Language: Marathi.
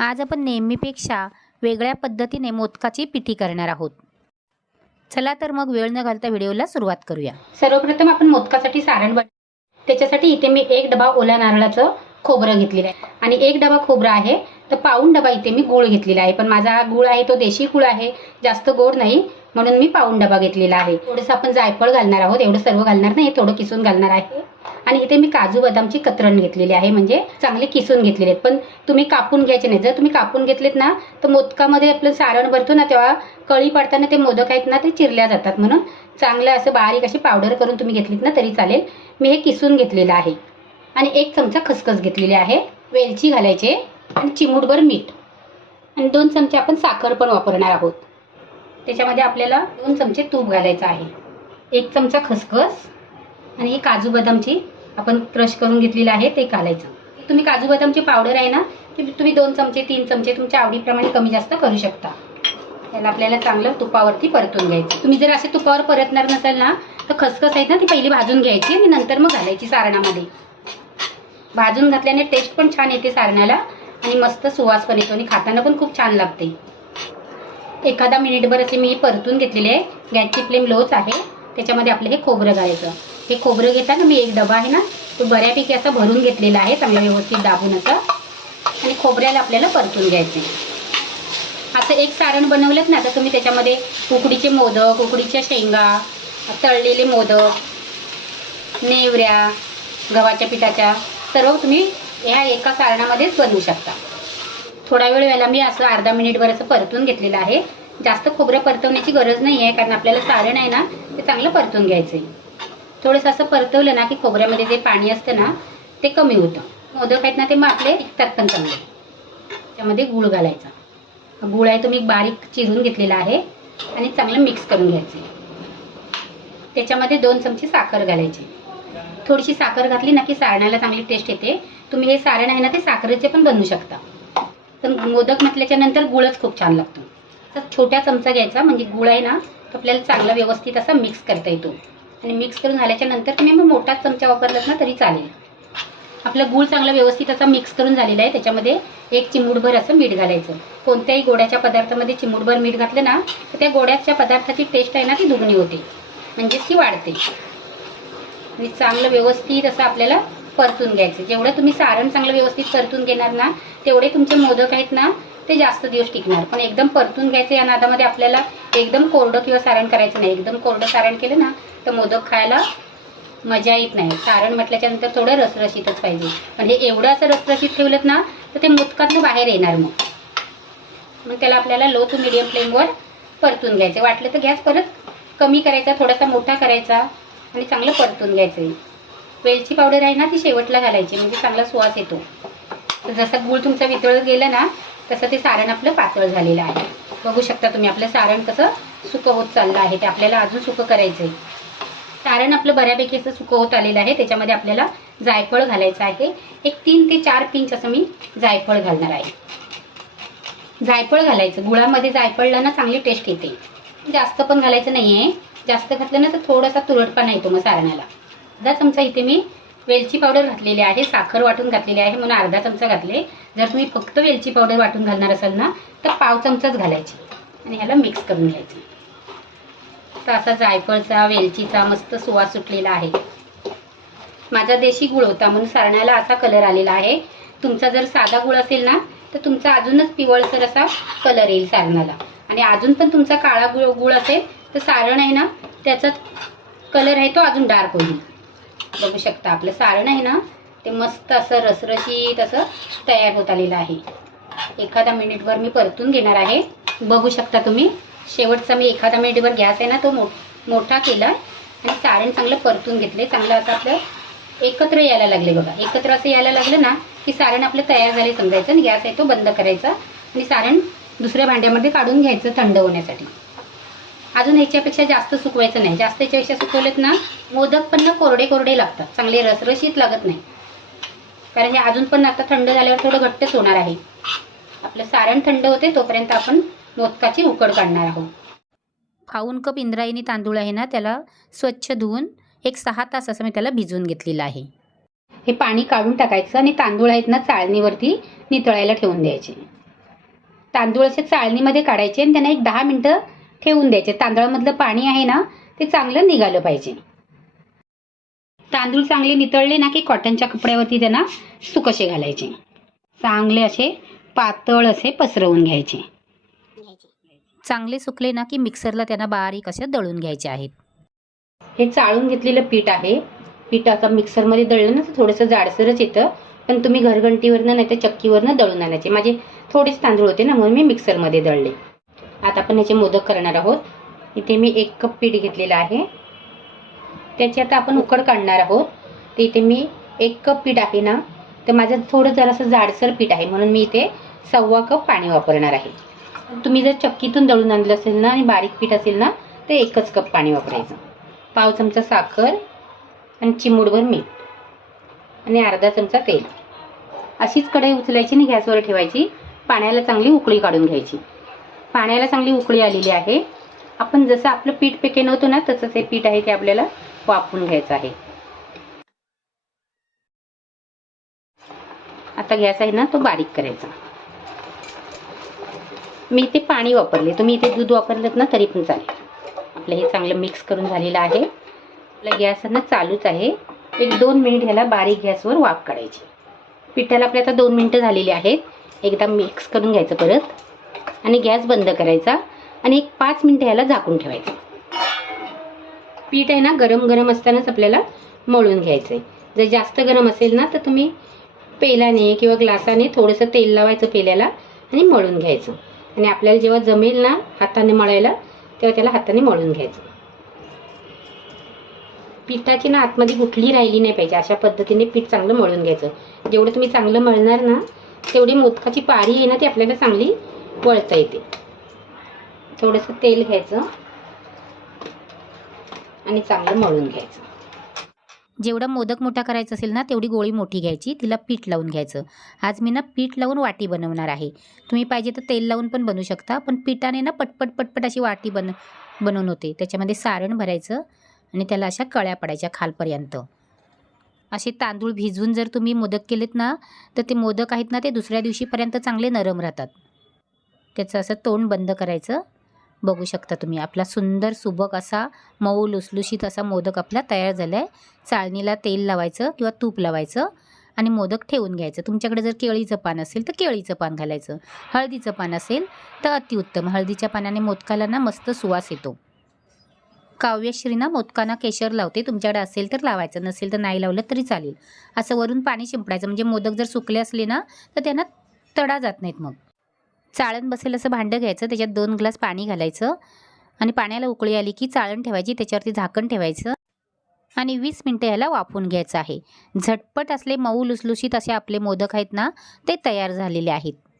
आज आपण नेहमीपेक्षा वेगळ्या पद्धतीने मोदकाची पिठी करणार आहोत. चला तर मग वेळ न घालता व्हिडिओला सुरुवात करूया. सर्वप्रथम आपण मोदकासाठी सारण बन त्याच्यासाठी इथे मी एक डबा ओल्या नारळाचं खोबरं घेतलेलं आहे. आणि एक डबा खोबरं आहे तर पाऊण डबा इथे मी गूळ घेतलेला आहे. पण माझा हा गूळ आहे तो देशी गूळ आहे जास्त गोड नाही म्हणून मी पाऊण डबा घेतलेला आहे. थोडंसं आपण जायफळ घालणार आहोत एवढं सर्व घालणार नाही थोडं किसून घालणार आहे. आणि इथे मी काजू बदामची कतरण घेतलेली आहे म्हणजे चांगले किसून घेतलेले आहेत. पण तुम्ही कापून घ्यायचे नाही. जर तुम्ही कापून घेतलेत ना तर मोदकामध्ये आपलं सारण भरतो ना तेव्हा कळी पडताना ते मोदक आहेत ना ते चिरल्या जातात. म्हणून चांगलं असं बारीक अशी पावडर करून तुम्ही घेतलीत ना तरी चालेल. मी हे किसून घेतलेलं आहे. आणि एक चमचा खसखस घेतलेली आहे. वेलची घालायचे आणि चिमूटभर मीठ. आणि दोन चमचे आपण साखर पण वापरणार आहोत. त्याच्यामध्ये आपल्याला दोन चमचे तूप घालायचं आहे. एक चमचा खसखस आणि ही काजू बदामची आपण क्रश करून घेतलेलं आहे ते घालायचं तुम्ही काजू बदामची पावडर आहे ना ती तुम्ही दोन चमचे तीन चमचे तुमच्या आवडीप्रमाणे कमी जास्त करू शकता. त्याला आपल्याला चांगलं तुपावरती परतून घ्यायचं. तुम्ही जर असे तुपावर परतणार नसाल ना तर खसखस आहेत ना ती पहिली भाजून घ्यायची आणि नंतर मग घालायची सारणामध्ये. भाजून घातल्याने टेस्ट पण छान येते सारणाला आणि मस्त सुवास पण येतो आणि खाताना पण खूप छान लागते. एखादा मिनिटभर असे मी परतून घेतलेले आहे. गॅसची फ्लेम लोच आहे. त्याच्यामध्ये आपलं हे खोबरं घालायचं. हे खोबरं घेताना मी एक डबा आहे ना तो बऱ्यापैकी असा भरून घेतलेला आहे चांगला व्यवस्थित दाबून असं. आणि खोबऱ्याला आपल्याला परतून घ्यायचे असं एक सारण बनवलंच ना तर तुम्ही त्याच्यामध्ये उकडीचे मोदक उकडीच्या शेंगा तळलेले मोदक नेवऱ्या गव्हाच्या पिठाच्या सर्व तुम्ही ह्या एका सारणामध्येच बनवू शकता. थोडा वेळ याला मी असं अर्धा मिनिटभर असं परतून घेतलेलं आहे. जास्त खोबरं परतवण्याची गरज नाही आहे कारण आपल्याला सारण आहे ना ते चांगलं परतून घ्यायचं आहे थोडंसं असं परतवलं ना की खोबऱ्यामध्ये जे पाणी असतं ना ते कमी होतं. मोदक आहेत ना ते मग आपले टिकतात पण चांगले त्यामध्ये गूळ घालायचा. गूळ आहे तुम्ही बारीक चिरून घेतलेला आहे आणि चांगलं मिक्स करून घ्यायचे. त्याच्यामध्ये दोन चमचे साखर घालायची. थोडीशी साखर घातली ना की सारणाला चांगली टेस्ट येते. तुम्ही हे सारण आहे ना ते साखरेचे पण बनवू शकता. पण मोदक म्हटल्याच्या नंतर गुळच खूप छान लागतो. तर छोट्या चमचा घ्यायचा म्हणजे गुळ आहे ना तो आपल्याला चांगला व्यवस्थित असा मिक्स करता येतो. आणि मिक्स करून झाल्याच्यानंतर तुम्ही मग मोठाच चमचा वापरलात ना तरी चालेल. आपलं गूळ चांगला व्यवस्थित असा मिक्स करून झालेला आहे. त्याच्यामध्ये एक चिमूटभर असं मीठ घालायचं. कोणत्याही गोड्याच्या पदार्थामध्ये चिमूटभर मीठ घातलं ना तर त्या गोड्याच्या पदार्थाची टेस्ट आहे ना ती दुगणी होते. म्हणजेच ती वाढते. आणि चांगलं व्यवस्थित असं आपल्याला परतून घ्यायचं. जेवढं तुम्ही सारण चांगलं व्यवस्थित परतून घेणार ना तेवढे तुमचे मोदक आहेत ना ते जास्त दिवस टिकणार. पण एकदम परतून घ्यायचं या नादामध्ये आपल्याला एकदम कोरडं किंवा सारण करायचं नाही. एकदम कोरडं सारण केलं ना तर मोदक खायला मजा येत नाही. सारण म्हटल्याच्या नंतर थोडं रसरशीतच पाहिजे. पण हे एवढं असं रसरशीत ठेवलं ना तर ते मोदकातनं बाहेर येणार मग. मग त्याला आपल्याला लो टू मिडियम फ्लेमवर परतून घ्यायचं. वाटलं तर गॅस परत. कमी करायचा थोडासा मोठा करायचा आणि चांगलं परतून घ्यायचं. वेलची पावडर आहे ना ती शेवटला घालायची. म्हणजे चांगला सुवास येतो. तर जसा गूळ तुमचा वितळत गेला ना तसं ते सारण आपलं पातळ झालेलं आहे. बघू शकता तुम्ही आपलं सारण कसं सुकं होत चाललं आहे. ते आपल्याला अजून सुकं करायचं आहे सारण आपलं बऱ्यापैकी असं सुकं होत आलेलं आहे. त्याच्यामध्ये आपल्याला जायफळ घालायचं आहे. एक तीन ते चार पिंच असं मी जायफळ घालणार आहे. जायफळ घालायचं. गुळामध्ये जायफळला ना चांगली टेस्ट येते. जास्त पण घालायचं नाही आहे जास्त घातलं ना तर थोडासा तुरटपणा येतो मग सारणाला. अर्धा चमचा इथे मी वेलची पावडर घातलेली आहे साखर वाटून घातलेली आहे म्हणून अर्धा चमचा घातले. जर तुम्ही फक्त वेलची पावडर वाटून घालणार असाल ना तर पाव चमचाच घालायची. आणि ह्याला मिक्स करून घ्यायची. तर असा जायफळचा वेलचीचा मस्त सुवास सुटलेला आहे. माझा देशी गुळ होता म्हणून सारण्याला असा कलर आलेला आहे. तुमचा जर साधा गुळ असेल ना तर तुमचा अजूनच पिवळसर असा कलर येईल सारणाला आणि अजून पण तुमचा काळा गुळ गुळ असेल तर सारण आहे ना त्याचा कलर आहे तो अजून डार्क होईल. बघू शकता. आपलं सारण आहे ना ते मस्त असं रसरशीत असं तयार होत आलेलं आहे. एखादा मिनिटभर मी परतून घेणार आहे. बघू शकता तुम्ही शेवटचा मी एखादा मिनिटभर गॅस आहे ना तो मो मोठा केला आणि सारण चांगलं परतून घेतले चांगलं असं आपलं एकत्र यायला लागले बघा. एकत्र असं यायला लागलं ना की सारण आपलं तयार झाले समजायचं आणि गॅस आहे तो बंद करायचा आणि सारण दुसऱ्या भांड्यामध्ये काढून घ्यायचं थंड होण्यासाठी. अजून ह्याच्यापेक्षा जास्त सुकवायचं नाही. जास्त ह्याच्यापेक्षा सुकवलेत ना मोदक पण ना कोरडे कोरडे लागतात. चांगले रसरशीत लागत नाही. कारण हे अजून पण आता थंड झाल्यावर थोडं घट्टच होणार आहे. आपलं सारण थंड होते तोपर्यंत आपण मोदकाची उकड काढणार आहोत. पाऊन कप इंद्रायणी तांदूळ आहे ना त्याला स्वच्छ धुवून एक सहा तास असं मी त्याला भिजवून घेतलेलं आहे. हे पाणी काढून टाकायचं आणि तांदूळ आहेत ना चाळणीवरती नितळायला ठेवून द्यायचे. तांदूळ असे चाळणीमध्ये काढायचे आणि त्यांना एक दहा मिनटं ठेवून द्यायचे. तांदळामधलं पाणी आहे ना ते चांगलं निघालं पाहिजे. तांदूळ चांगले नितळले ना की कॉटनच्या कपड्यावरती त्यांना सुकसे घालायचे. चांगले असे पातळ असे पसरवून घ्यायचे. चांगले सुकले ना की मिक्सरला त्यांना बारीक असे दळून घ्यायचे आहेत. हे चाळून घेतलेलं पीठ आहे. पीठ आता मिक्सरमध्ये दळलं ना तर थोडंसं जाडसरच येतं. पण तुम्ही घरघंटीवरनं नाही तर चक्कीवरनं दळून आणायचे. माझे थोडेच तांदूळ होते ना म्हणून मी मिक्सरमध्ये दळले. आता आपण याचे मोदक करणार आहोत. इथे मी एक कप पीठ घेतलेलं आहे. त्याची आता आपण उकड काढणार आहोत. तर इथे मी एक कप पीठ आहे ना तर माझं थोडं जरासं जाडसर पीठ आहे म्हणून मी इथे सव्वा कप पाणी वापरणार आहे. तुम्ही जर चक्कीतून दळून आणलं असेल ना आणि बारीक पीठ असेल ना तर एकच कप पाणी वापरायचं. पाव चमचा साखर आणि चिमूडभर मीठ आणि अर्धा चमचा तेल. अशीच कढई उचलायची आणि गॅसवर ठेवायची. पाण्याला चांगली उकळी काढून घ्यायची. पाण्याला चांगली उकळी आलेली आहे. आपण जसं आपलं पीठ पेके नव्हतो ना तसंच हे पीठ आहे ते आपल्याला वापरून घ्यायचं आहे. आता गॅस आहे ना तो बारीक करायचा. मी इथे पाणी वापरले. तुम्ही इथे दूध वापरलं ना तरी पण चालेल. आपलं हे चांगलं मिक्स करून झालेलं आहे. आपला गॅस ना चालूच आहे. एक दोन मिनिट ह्याला बारीक गॅसवर वाफ काढायची. पिठाला आपल्या आता दोन मिनटं झालेली आहेत. एकदा मिक्स करून घ्यायचं परत. आणि गॅस बंद करायचा आणि एक पाच मिनटं ह्याला झाकून ठेवायचं. पीठ आहे ना गरम गरम असतानाच आपल्याला मळून घ्यायचं आहे जर जास्त गरम असेल ना तर तुम्ही पेलाने किंवा ग्लासाने थोडंसं तेल लावायचं पेल्याला आणि मळून घ्यायचं. आणि आपल्याला जेव्हा जमेल ना हाताने मळायला तेव्हा त्याला हाताने मळून घ्यायचं. पिठाची ना आतमध्ये गुठली राहिली नाही पाहिजे. अशा पद्धतीने पीठ चांगलं मळून घ्यायचं. जेवढं तुम्ही चांगलं मळणार ना तेवढी मोदकाची पारी आहे ना ती आपल्याला चांगली वळता येते. थोडंसं तेल घ्यायचं आणि चांगलं मळून घ्यायचं. जेवढा मोदक मोठा करायचा असेल ना तेवढी गोळी मोठी घ्यायची तिला पीठ लावून घ्यायचं. आज मी ना पीठ लावून वाटी बनवणार आहे. तुम्ही पाहिजे तर तेल लावून पण बनवू शकता पण पिठाने ना पटपट पटपट अशी वाटी बन बनवून होते. त्याच्यामध्ये सारण भरायचं आणि त्याला अशा कळ्या पडायच्या खालपर्यंत. असे तांदूळ भिजवून जर तुम्ही मोदक केलेत ना तर ते मोदक आहेत ना ते दुसऱ्या दिवशीपर्यंत चांगले नरम राहतात. त्याचं असं तोंड बंद करायचं. बघू शकता तुम्ही आपला सुंदर सुबक असा मऊ लुसलुशीत असा मोदक आपला तयार झाला आहे चाळणीला तेल लावायचं किंवा तूप लावायचं आणि मोदक ठेवून घ्यायचं. तुमच्याकडे जर केळीचं पान असेल तर केळीचं पान घालायचं. हळदीचं पान असेल तर अतिउत्तम. हळदीच्या पानाने मोदकाला ना मस्त सुवास येतो. काव्यश्री ना मोदकांना केशर लावते. तुमच्याकडे असेल तर लावायचं नसेल तर नाही लावलं तरी चालेल. असं वरून पाणी शिंपडायचं. म्हणजे मोदक जर सुकले असले ना तर त्यांना तडा जात नाहीत मग. चाळण बसेल असं भांडं घ्यायचं त्याच्यात दोन ग्लास पाणी घालायचं आणि पाण्याला उकळी आली की चाळण ठेवायची त्याच्यावरती झाकण ठेवायचं आणि वीस मिनटं ह्याला वाफून घ्यायचं आहे. झटपट असले मऊ लुसलुशीत असे आपले मोदक आहेत ना ते तयार झालेले आहेत.